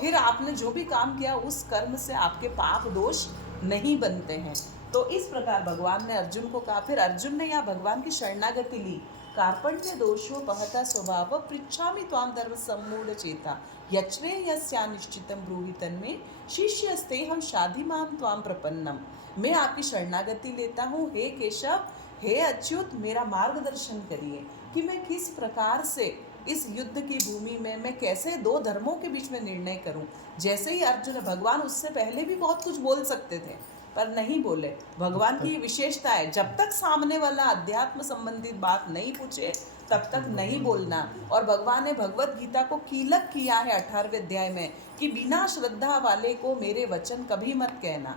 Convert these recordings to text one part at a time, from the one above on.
फिर आपने जो भी काम किया उस कर्म से आपके पाप दोष नहीं बनते हैं। तो इस प्रकार भगवान ने अर्जुन को कहा। फिर अर्जुन ने यहाँ भगवान की शरणागति ली। कार्पण्य दोषो पहता स्वभाव पृच्छामि त्वां धर्म सम्मूढ़ चेता यच्वे यस्या निश्चितम ब्रूहि तन्मे शिष्यस्ते हम शाधि माम त्वां प्रपन्नम। मैं आपकी शरणागति लेता हूँ हे केशव, हे अच्युत, मेरा मार्गदर्शन करिए कि मैं किस प्रकार से इस युद्ध की भूमि में मैं कैसे दो धर्मों के बीच में निर्णय करूं। जैसे ही अर्जुन, भगवान उससे पहले भी बहुत कुछ बोल सकते थे पर नहीं बोले। भगवान की विशेषता है, जब तक सामने वाला अध्यात्म संबंधित बात नहीं पूछे तब तक नहीं बोलना। और भगवान ने भगवत गीता को कीलक किया है 18वें अध्याय में कि बिना श्रद्धा वाले को मेरे वचन कभी मत कहना।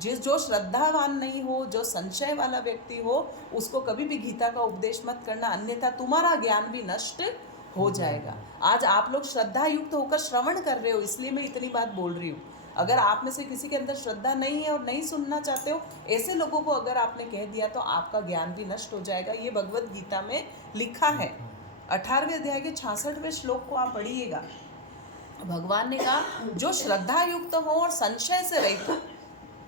जो श्रद्धावान नहीं हो, जो संशय वाला व्यक्ति हो, उसको कभी भी गीता का उपदेश मत करना, अन्यथा तुम्हारा ज्ञान भी नष्ट हो जाएगा। आज आप लोग श्रद्धा युक्त होकर श्रवण कर रहे हो, इसलिए मैं इतनी बात बोल रही हूँ। अगर आप में से किसी के अंदर श्रद्धा नहीं है और नहीं सुनना चाहते हो, ऐसे लोगों को अगर आपने कह दिया तो आपका ज्ञान भी नष्ट हो जाएगा। ये भगवत गीता में लिखा है। 18वें अध्याय के 66वें श्लोक को आप पढ़िएगा। भगवान ने कहा जो श्रद्धा युक्त हो और संशय से रहित हो।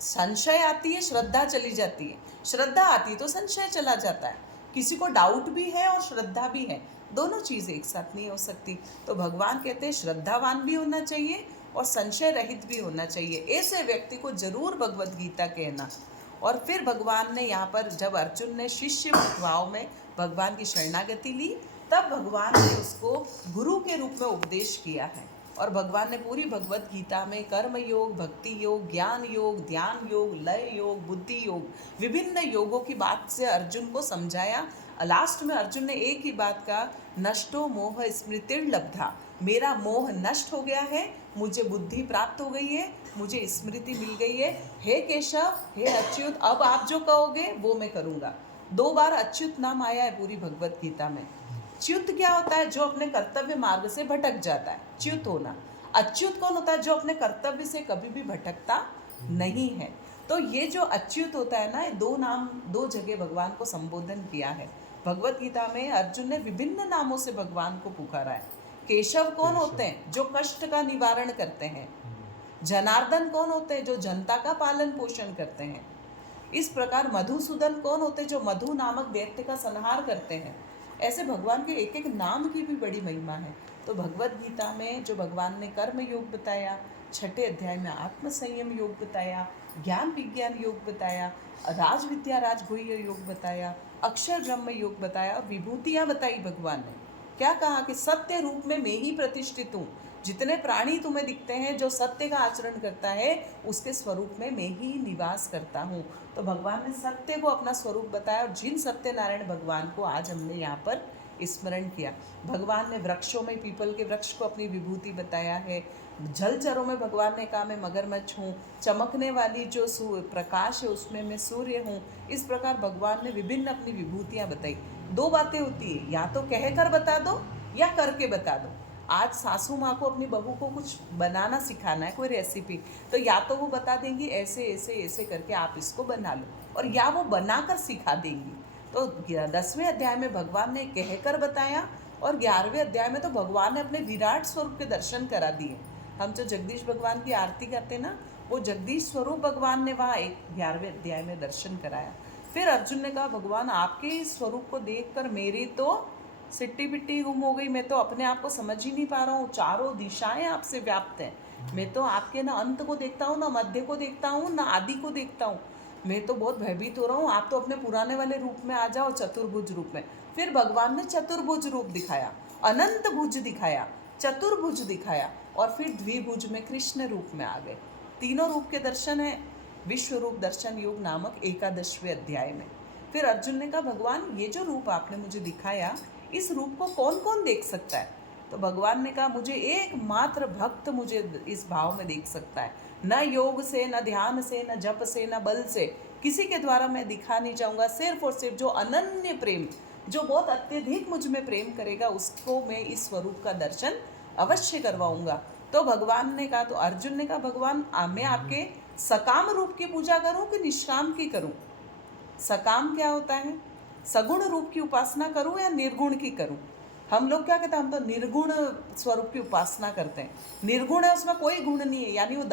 संशय आती है, श्रद्धा चली जाती है, श्रद्धा आती है तो संशय चला जाता है। किसी को डाउट भी है और श्रद्धा भी है, दोनों चीज़ें एक साथ नहीं हो सकती। तो भगवान कहते हैं श्रद्धावान भी होना चाहिए और संशय रहित भी होना चाहिए। ऐसे व्यक्ति को जरूर भगवत गीता कहना। और फिर भगवान ने यहाँ पर, जब अर्जुन ने शिष्य भाव में भगवान की शरणागति ली, तब भगवान ने उसको गुरु के रूप में उपदेश किया है। और भगवान ने पूरी भगवत गीता में कर्म योग, भक्ति योग, ज्ञान योग, ध्यान योग, लय योग, बुद्धि योग, विभिन्न योगों की बात से अर्जुन को समझाया। लास्ट में अर्जुन ने एक ही बात कहा, नष्टो मोह स्मृतिर्लब्धा, मेरा मोह नष्ट हो गया है, मुझे बुद्धि प्राप्त हो गई है, मुझे स्मृति मिल गई है। हे केशव, हे अच्युत, अब आप जो कहोगे वो मैं करूँगा। 2 बार अच्युत नाम आया है पूरी भगवत गीता में। च्युत क्या होता है? जो अपने कर्तव्य मार्ग से भटक जाता है, च्युत होना। अच्युत कौन होता है? जो अपने कर्तव्य से कभी भी भटकता नहीं है। तो ये जो अच्युत होता है ना, ये 2 नाम 2 जगह भगवान को संबोधन किया है भगवत गीता में। अर्जुन ने विभिन्न नामों से भगवान को पुकारा है। केशव कौन होते हैं? जो कष्ट का निवारण करते हैं। जनार्दन कौन होते हैं? जो जनता का पालन पोषण करते हैं। इस प्रकार मधुसूदन कौन होते हैं? जो मधु नामक दैत्य का संहार करते हैं। ऐसे भगवान के एक एक नाम की भी बड़ी महिमा है। तो भगवत गीता में जो भगवान ने कर्म योग बताया, 6ठे अध्याय में आत्म संयम योग बताया, ज्ञान विज्ञान योग बताया, राज विद्या राजगुह्य योग बताया, अक्षर ब्रह्म योग बताया और विभूतियाँ बताई। भगवान ने क्या कहा कि सत्य रूप में मैं ही प्रतिष्ठित हूँ। जितने प्राणी तुम्हें दिखते हैं, जो सत्य का आचरण करता है, उसके स्वरूप में मैं ही निवास करता हूँ। तो भगवान ने सत्य को अपना स्वरूप बताया और जिन सत्यनारायण भगवान को आज हमने यहाँ पर स्मरण किया। भगवान ने वृक्षों में पीपल के वृक्ष को अपनी विभूति बताया है। जलचरों में भगवान ने कहा मैं मगरमच्छ हूँ। चमकने वाली जो प्रकाश है उसमें मैं सूर्य हूँ। इस प्रकार भगवान ने विभिन्न अपनी विभूतियाँ बताई। 2 बातें होती है, या तो कह कर बता दो या करके बता दो। आज सासू माँ को अपनी बहू को कुछ बनाना सिखाना है, कोई रेसिपी, तो या तो वो बता देंगी ऐसे ऐसे ऐसे करके आप इसको बना लो, और या वो बनाकर सिखा देंगी। तो 10वें अध्याय में भगवान ने कहकर बताया और 11वें अध्याय में तो भगवान ने अपने विराट स्वरूप के दर्शन करा दिए। हम जो जगदीश भगवान की आरती करते हैं ना, वो जगदीश स्वरूप भगवान ने वहाँ 11वें अध्याय में दर्शन कराया। फिर अर्जुन ने कहा भगवान आपके इस स्वरूप को देखकर मेरी तो सिट्टी पिट्टी गुम हो गई। मैं तो अपने आप को समझ ही नहीं पा रहा हूँ। चारों दिशाएं आपसे व्याप्त हैं। मैं तो आपके ना अंत को देखता हूँ, ना मध्य को देखता हूँ, ना आदि को देखता हूँ। मैं तो बहुत भयभीत हो रहा हूँ। आप तो अपने पुराने वाले रूप में आ जाओ, चतुर्भुज रूप में। फिर भगवान ने चतुर्भुज रूप दिखाया, अनंत भुज दिखाया, चतुर्भुज दिखाया, और फिर द्विभुज में कृष्ण रूप में आ गए। तीनों रूप के दर्शन है विश्व रूप दर्शन योग नामक 11वें अध्याय में। फिर अर्जुन ने कहा भगवान ये जो रूप आपने मुझे दिखाया, इस रूप को कौन कौन देख सकता है? तो भगवान ने कहा मुझे एकमात्र भक्त मुझे इस भाव में देख सकता है। न योग से, न ध्यान से, न जप से, न बल से, किसी के द्वारा मैं दिखा नहीं जाऊंगा। सिर्फ और सिर्फ जो अनन्य प्रेम, जो बहुत अत्यधिक मुझ में प्रेम करेगा, उसको मैं इस स्वरूप का दर्शन अवश्य करवाऊंगा। तो भगवान ने कहा, तो अर्जुन ने कहा भगवान मैं आपके सकाम रूप की पूजा करूं कि निष्काम की करूं? सकाम क्या होता है? सगुण रूप की उपासना करूं या निर्गुण की करूं? हम लोग क्या कहते हैं, हम तो निर्गुण स्वरूप की उपासना करते हैं। निर्गुण है, उसमें कोई गुण नहीं है, यानी वो